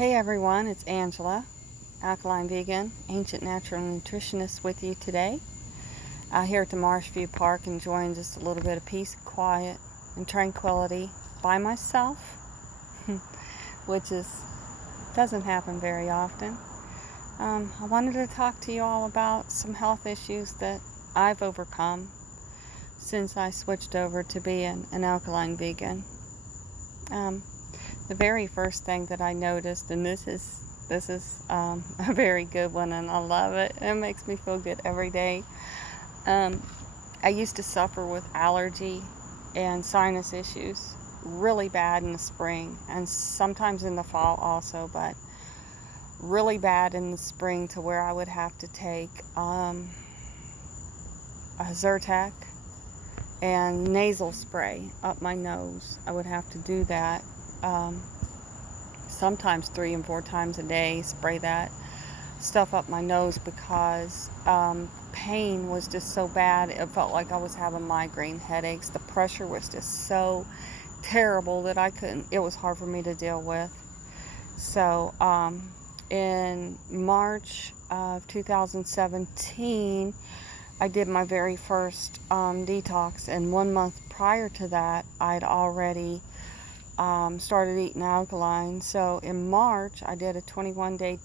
Hey everyone, it's Angela, alkaline vegan, ancient natural nutritionist with you today. Out here at the Marshview Park enjoying just a little bit of peace, quiet, and tranquility by myself, which doesn't happen very often. I wanted to talk to you all about some health issues that I've overcome since I switched over to being an alkaline vegan. The very first thing that I noticed, and this is a very good one, and I love it. It makes me feel good every day. I used to suffer with allergy and sinus issues really bad in the spring, and sometimes in the fall also, but really bad in the spring to where I would have to take a Zyrtec and nasal spray up my nose. I would have to do that sometimes 3 and 4 times a day, spray that stuff up my nose because pain was just so bad. It felt like I was having migraine headaches. The pressure was just so terrible that it was hard for me to deal with. So in March of 2017, I did my very first detox, and 1 month prior to that, I'd already started eating alkaline. So in March, I did a 21-day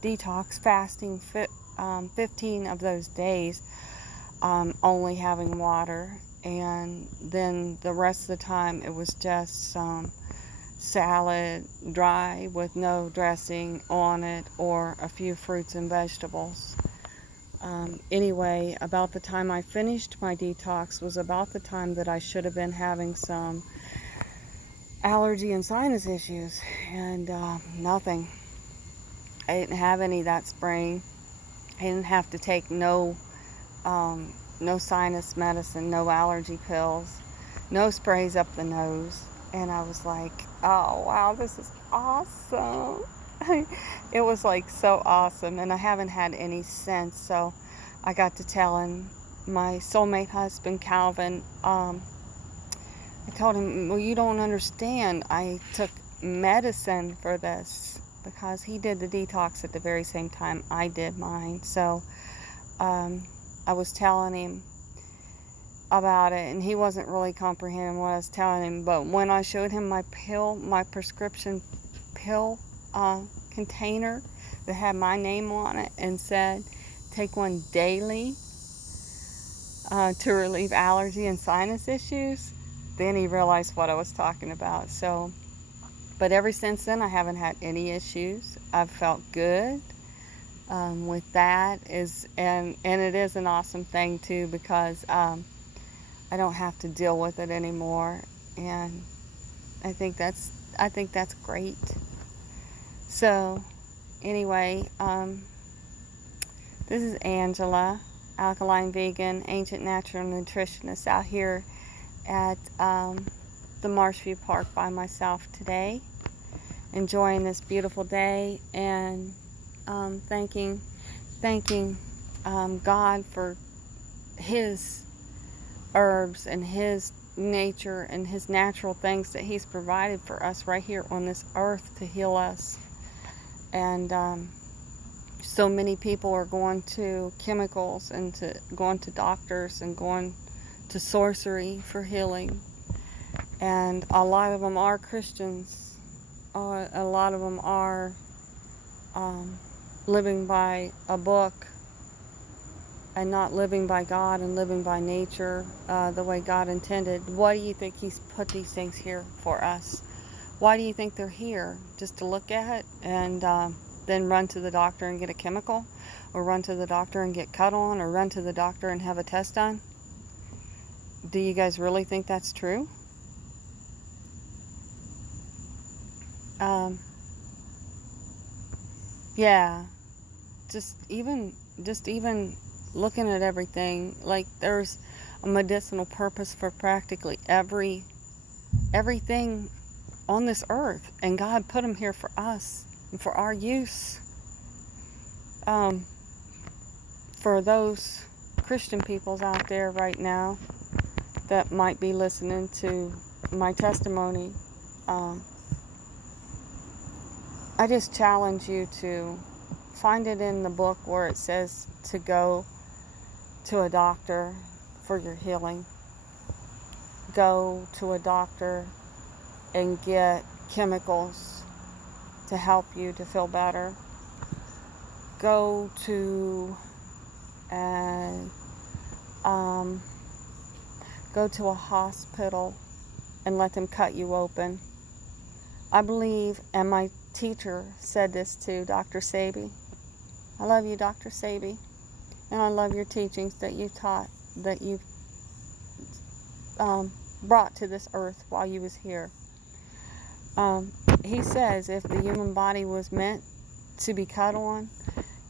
detox, fasting 15 of those days, only having water, and then the rest of the time it was just salad, dry, with no dressing on it, or a few fruits and vegetables. Anyway, about the time I finished my detox was about the time that I should have been having some allergy and sinus issues, and nothing. I didn't have any that spring. I didn't have to take no sinus medicine, no allergy pills, no sprays up the nose, and I was like, oh wow, this is awesome. It was like so awesome, and I haven't had any since. So I got to telling my soulmate husband, Calvin, I told him, well, you don't understand. I took medicine for this, because he did the detox at the very same time I did mine. So I was telling him about it, and he wasn't really comprehending what I was telling him. But when I showed him my prescription pill container that had my name on it and said, take one daily to relieve allergy and sinus issues, then he realized what I was talking about. So, but ever since then, I haven't had any issues. I've felt good with that. And it is an awesome thing too, because I don't have to deal with it anymore, and I think that's great. So anyway, this is Angela, alkaline vegan, ancient natural nutritionist, out here at the Marshview Park by myself today, enjoying this beautiful day, and thanking God for His herbs and His nature and His natural things that He's provided for us right here on this earth to heal us. And so many people are going to chemicals and going to doctors and going to sorcery for healing, and a lot of them are Christians. A lot of them are living by a book and not living by God and living by nature the way God intended. Why do you think He's put these things here for us? Why do you think they're here? Just to look at it and then run to the doctor and get a chemical, or run to the doctor and get cut on, or run to the doctor and have a test done? Do you guys really think that's true? Yeah, just even looking at everything, like there's a medicinal purpose for practically everything on this earth, and God put them here for us and for our use. For those Christian peoples out there right now that might be listening to my testimony, I just challenge you to find it in the book where it says to go to a doctor for your healing. Go to a doctor and get chemicals to help you to feel better. Go to go to a hospital and let them cut you open. I believe, and my teacher said this too, Dr.sebi. I love you, Dr.sebi, and I love your teachings that you taught, that you've brought to this earth while you was here. He says if the human body was meant to be cut on,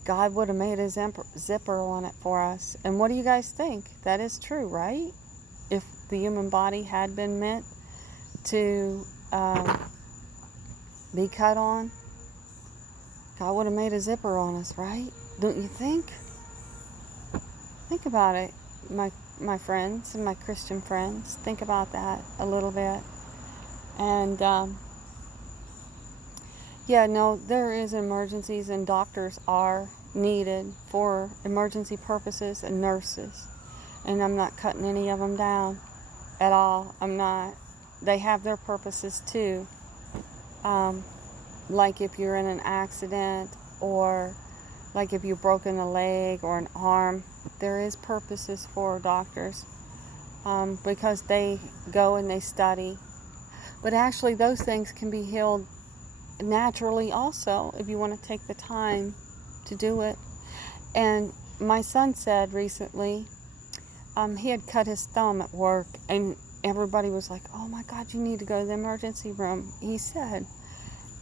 God would have made a zipper on it for us. And what do you guys think? That is true, right? If the human body had been meant to be cut on, God would have made a zipper on us, right? Don't you think? Think about it, my friends and my Christian friends. Think about that a little bit. And yeah, no, there is emergencies, and doctors are needed for emergency purposes, and nurses. And I'm not cutting any of them down at all. I'm not. They have their purposes too. Like if you're in an accident, or like if you've broken a leg or an arm, there is purposes for doctors, because they go and they study. But actually those things can be healed naturally also, if you want to take the time to do it. And my son said recently, he had cut his thumb at work, and everybody was like, oh my God, you need to go to the emergency room, he said.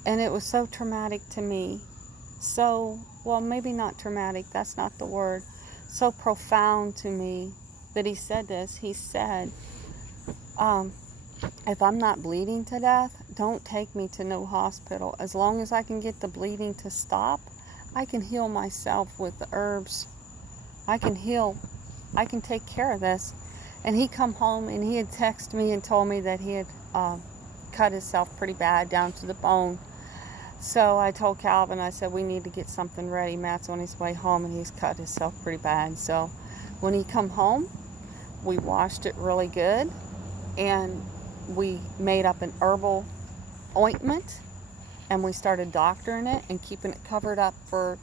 And it was so traumatic to me. So, well, maybe not traumatic, that's not the word. So profound to me that he said this. He said, if I'm not bleeding to death, don't take me to no hospital. As long as I can get the bleeding to stop, I can heal myself with the herbs. I can heal. I can take care of this. And he come home and he had texted me and told me that he had cut himself pretty bad down to the bone. So I told Calvin, I said, we need to get something ready. Matt's on his way home and he's cut himself pretty bad. So when he come home, we washed it really good, and we made up an herbal ointment, and we started doctoring it and keeping it covered up for,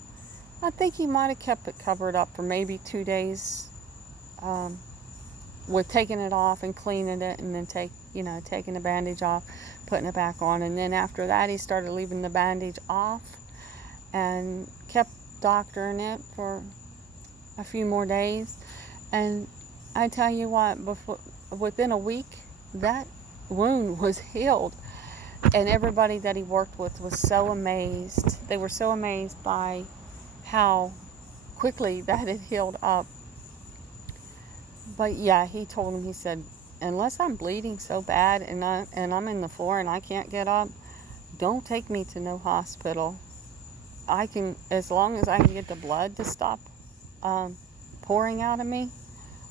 I think he might have kept it covered up for maybe 2 days, with taking it off and cleaning it, and then taking the bandage off, putting it back on. And then after that, he started leaving the bandage off and kept doctoring it for a few more days. And I tell you what, within a week, that wound was healed. And everybody that he worked with was so amazed. They were so amazed by how quickly that had healed up. But yeah, he told him, he said, unless I'm bleeding so bad and I'm in the floor and I can't get up, don't take me to no hospital. I can, as long as I can get the blood to stop pouring out of me,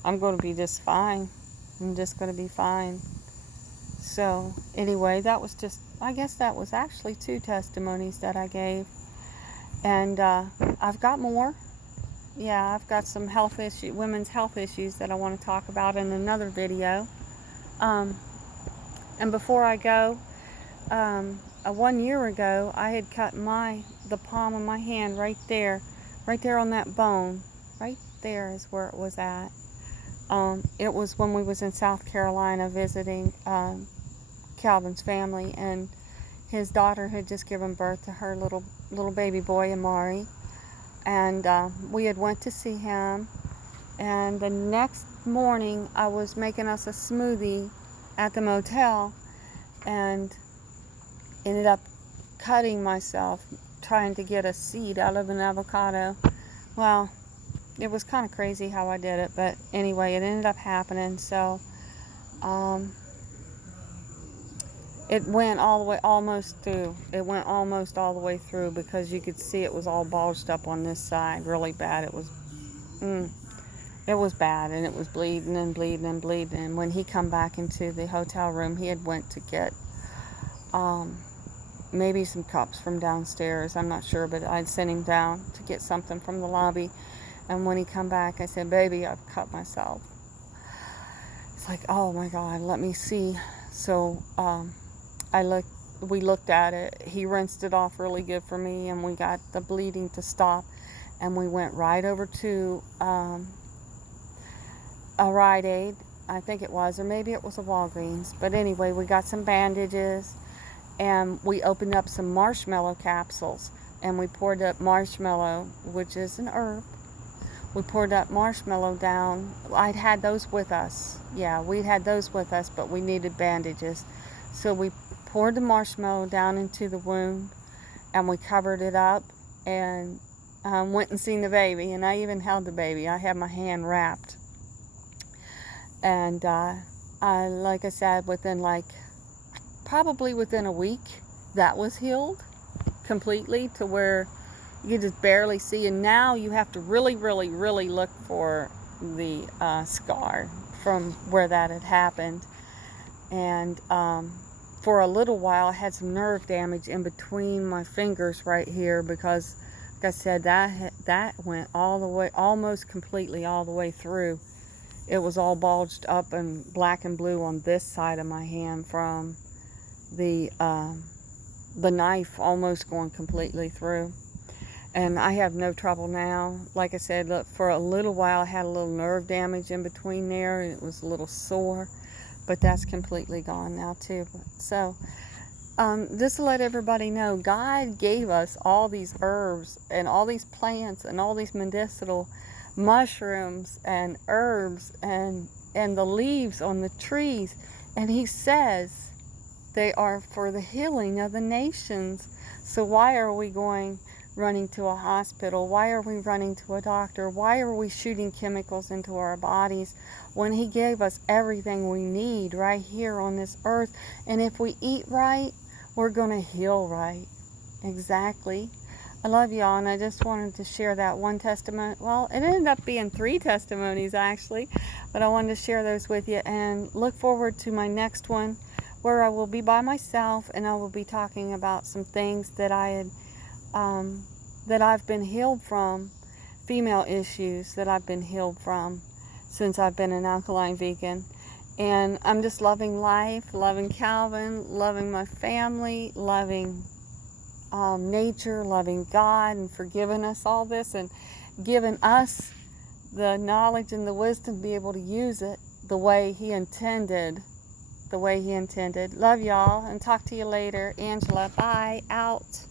I'm going to be just fine. I'm just going to be fine. So anyway, that was just, I guess that was actually 2 testimonies that I gave. And I've got more. Yeah, I've got some women's health issues that I want to talk about in another video. And before I go, 1 year ago, I had cut the palm of my hand right there on that bone. Right there is where it was at. It was when we was in South Carolina visiting Calvin's family, and his daughter had just given birth to her little baby boy, Amari. And we had went to see him, and the next morning I was making us a smoothie at the motel and ended up cutting myself trying to get a seed out of an avocado. Well, it was kind of crazy how I did it, but anyway, it ended up happening. So it went almost all the way through, because you could see it was all bulged up on this side really bad. It was bad, and it was bleeding and bleeding and bleeding. And when he come back into the hotel room, he had went to get maybe some cups from downstairs. I'm not sure, but I'd sent him down to get something from the lobby. And when he come back, I said, "Baby, I've cut myself." It's like, oh my God, let me see. So we looked at it. He rinsed it off really good for me, and we got the bleeding to stop. And we went right over to a Rite Aid, I think it was, or maybe it was a Walgreens. But anyway, we got some bandages, and we opened up some marshmallow capsules, and we poured up marshmallow, which is an herb. We poured up marshmallow down. I'd had those with us. Yeah, we'd had those with us, but we needed bandages. So we poured the marshmallow down into the wound, and we covered it up, and went and seen the baby. And I even held the baby. I had my hand wrapped. And like I said, probably within a week, that was healed completely to where you could just barely see. And now you have to really, really, really look for the scar from where that had happened. And for a little while, I had some nerve damage in between my fingers right here because, like I said, that went all the way, almost completely all the way through. It was all bulged up and black and blue on this side of my hand from the knife almost going completely through. And I have no trouble now. Like I said, look, for a little while I had a little nerve damage in between there, and it was a little sore, but that's completely gone now too. So just to let everybody know, God gave us all these herbs and all these plants and all these medicinal mushrooms and herbs and the leaves on the trees, and He says they are for the healing of the nations. So why are we running to a hospital? Why are we running to a doctor? Why are we shooting chemicals into our bodies when He gave us everything we need right here on this earth? And if we eat right, we're going to heal right. Exactly. I love y'all, and I just wanted to share that one testimony. Well, it ended up being 3 testimonies actually, but I wanted to share those with you, and look forward to my next one where I will be by myself, and I will be talking about some things that that I've been healed from, female issues that I've been healed from since I've been an alkaline vegan. And I'm just loving life, loving Calvin, loving my family, loving nature, loving God, and forgiving us all this and giving us the knowledge and the wisdom to be able to use it the way He intended. Love y'all, and talk to you later. Angela, bye, out.